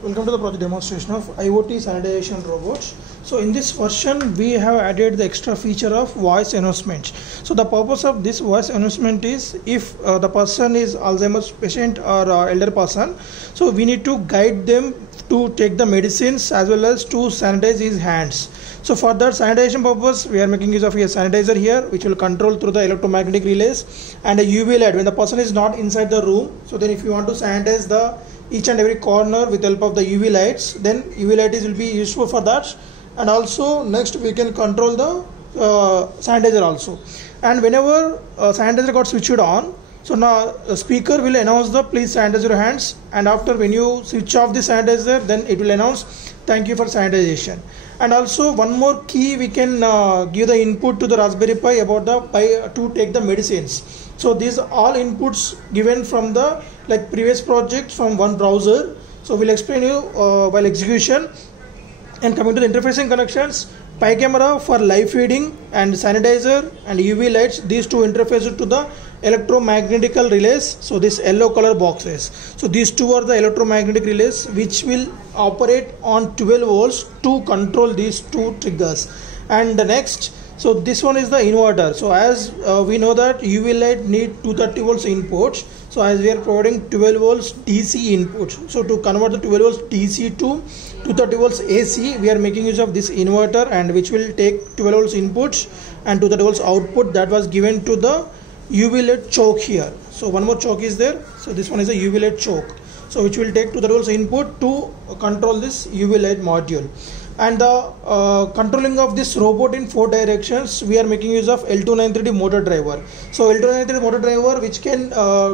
Welcome to the project demonstration of IoT Sanitization Robots. So in this version we have added the extra feature of voice announcement. So the purpose of this voice announcement is if the person is Alzheimer's patient or elder person, so we need to guide them to take the medicines as well as to sanitize his hands. So for that sanitation purpose we are making use of a sanitizer here which will control through the electromagnetic relays and a UV light when the person is not inside the room. So then if you want to sanitize the each and every corner with help of the UV lights, then UV light will be useful for that. And also next we can control the sanitizer also. And whenever sanitizer got switched on, so now the speaker will announce the please sanitize your hands, and after when you switch off the sanitizer, then it will announce thank you for sanitization. And also one more key, we can give the input to the Raspberry Pi about the to take the medicines. So these are all inputs given from the previous project from one browser. So we'll explain you while execution. And coming to the interfacing connections, Pi camera for live feeding and sanitizer and UV lights, these two interfaces to the electromagnetic relays. So this yellow color boxes, so these two are the electromagnetic relays which will operate on 12 volts to control these two triggers. And the next, so this one is the inverter. So as we know that UV light need 230 volts input, so as we are providing 12 volts DC input, so to convert the 12 volts DC to 230 volts AC, we are making use of this inverter, and which will take 12 volts input and 230 volts output that was given to the UV light choke here. So one more choke is there, so this one is a UV light choke, so which will take 230 volts input to control this UV light module. And the controlling of this robot in 4 directions, we are making use of L293D motor driver. So L293D motor driver which can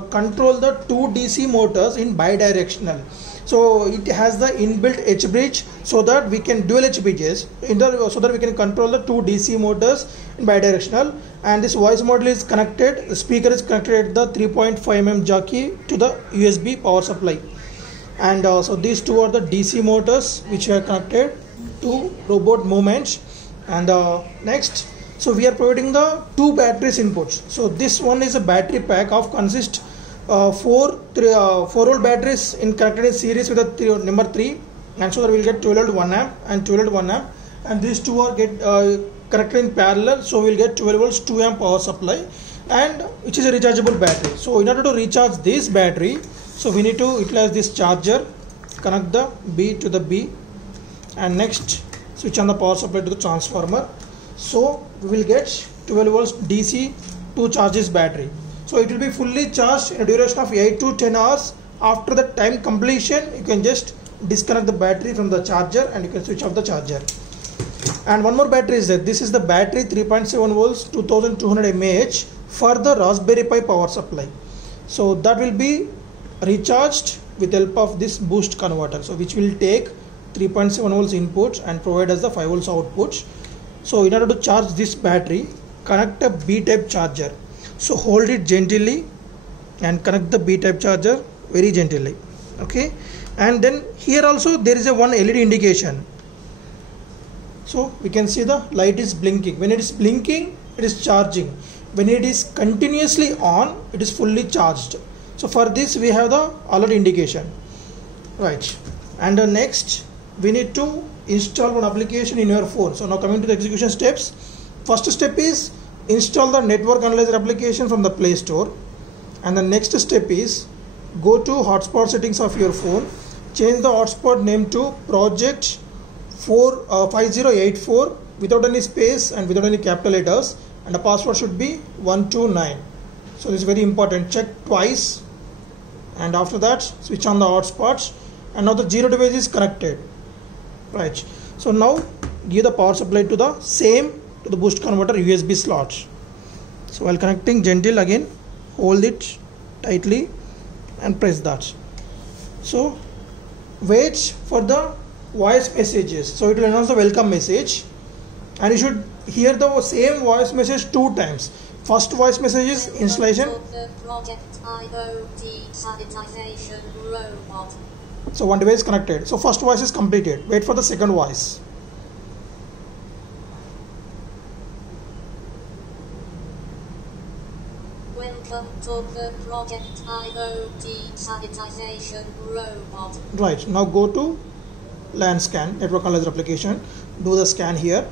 control the 2 DC motors in bidirectional. So it has the inbuilt H bridge, so that we can dual H bridges so that we can control the 2 DC motors in bidirectional. And this voice module is connected, the speaker is connected at the 3.5 mm jockey to the USB power supply. And so these two are the DC motors which are connected to robot movements. And next, so we are providing the 2 batteries inputs. So this one is a battery pack of consist 4 volt batteries connected in series with the number 3, and so that we will get 12 volt 1 amp and 12 volt 1 amp, and these two are connected in parallel, so we will get 12 volts 2 amp power supply, and which is a rechargeable battery. So in order to recharge this battery, so we need to utilize this charger, connect the B to the B, and next switch on the power supply to the transformer. So we will get 12 volts DC to charge this battery. So it will be fully charged in a duration of 8 to 10 hours. After the time completion, you can just disconnect the battery from the charger and you can switch off the charger. And one more battery is there. This is the battery 3.7 volts 2200 mAh for the Raspberry Pi power supply. So that will be recharged with help of this boost converter, so which will take 3.7 volts input and provide us the 5 volts output. So in order to charge this battery, connect a B-type charger. So hold it gently and connect the B-type charger very gently. Okay, and then here also there is a one LED indication. So we can see the light is blinking. When it is blinking, it is charging. When it is continuously on, it is fully charged. So for this we have the alert indication, right? And next we need to install one application in your phone. So now coming to the execution steps, first step is install the network analyzer application from the Play Store, and the next step is go to hotspot settings of your phone, change the hotspot name to project 5084 without any space and without any capital letters, and the password should be 129. So this is very important. Check twice, and after that switch on the hotspots, and now the 0 device is connected, right? So now give the power supply to the same to the boost converter USB slot. So while connecting, gentle again, hold it tightly and press that. So wait for the voice messages, so it will announce the welcome message, and you should hear the same voice message 2 times. First voice message is installation. Project IoT Sanitization Robot. So one device connected, so first voice is completed. Wait for the second voice. Welcome of the project IoT Sanitization Robot. Right, now go to LAN scan, network analyzer application, do the scan here.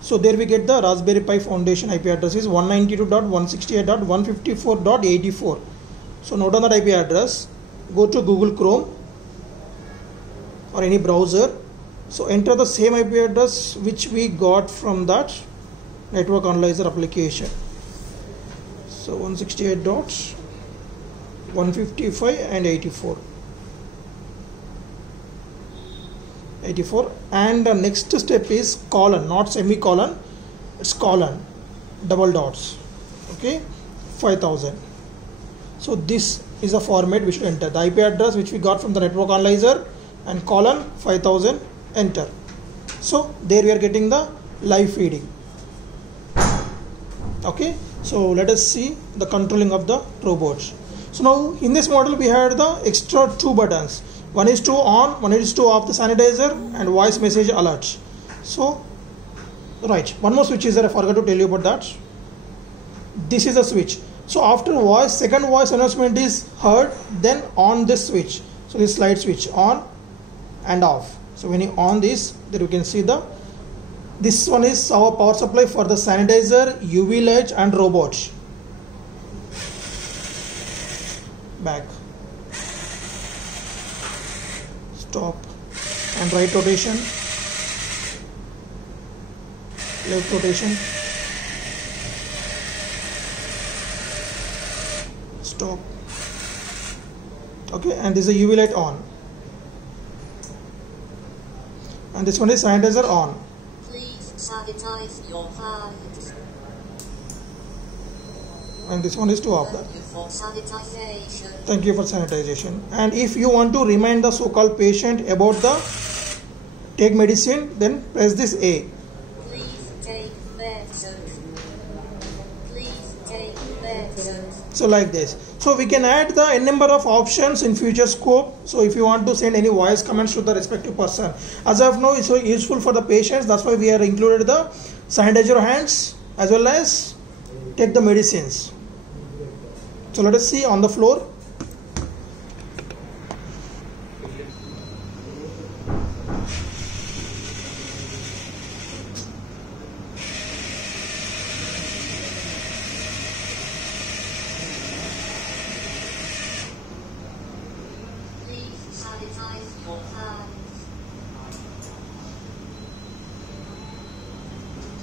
So there we get the Raspberry Pi Foundation IP address is 192.168.154.84. So note on that IP address, go to Google Chrome or any browser. So enter the same IP address which we got from that network analyzer application. So 168.155 and 84. And the next step is colon, not semicolon, it's colon, double dots, okay, 5000. So this is a format we should enter, the IP address which we got from the network analyzer and colon 5000, enter. So there we are getting the live feeding. Okay, so let us see the controlling of the robots. So now in this model we had the extra two buttons. One is to on, one is to off the sanitizer and voice message alerts. So, right, one more switch is there, I forgot to tell you about that. This is a switch. So after voice, second voice announcement is heard, then on this switch. So this slide switch on and off. So when you on this, then you can see this one is our power supply for the sanitizer, UV light and robots. Back. Stop and right rotation, left rotation, stop. Okay, and this is a UV light on, and this one is sanitizer on. Please sanitize your hands. And this one is to off that. Thank you for sanitization. Thank you for sanitization. And if you want to remind the so-called patient about the take medicine, then press this A. Please take medicine. Please take medicine. So like this. So we can add the n number of options in future scope. So if you want to send any voice comments to the respective person. As of now, it's so useful for the patients. That's why we have included the sanitize your hands as well as take the medicines. So let us see on the floor. Please sanitize your hands.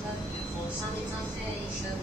Thank you for sanitization.